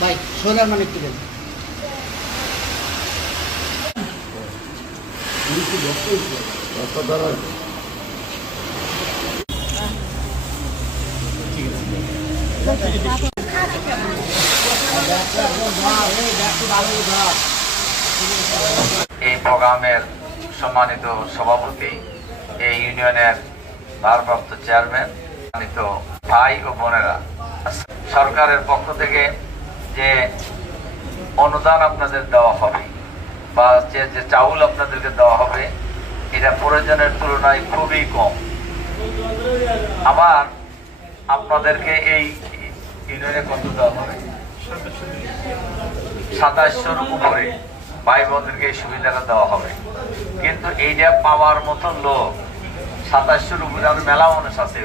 ভাই সোনার মানে তুলেন। এই প্রোগ্রামের সম্মানিত সভাপতি, এই ইউনিয়নের ভারপ্রাপ্ত চেয়ারম্যান, সম্মানিত ভাই ও বোনেরা, সরকারের পক্ষ থেকে যে অনুদান আপনাদের দেওয়া হবে বা যে চাউল আপনাদেরকে দেওয়া হবে, এটা প্রয়োজনের তুলনায় খুবই কম। আবার আপনাদেরকে এই ইউনিয়নে কত দেওয়া হবে? 2700-র উপরে ভাই বোনদেরকে এই সুবিধাটা দেওয়া হবে। কিন্তু এইটা পাওয়ার মতো লোক 2700-র উপরে আর মেলা মানুষ আছে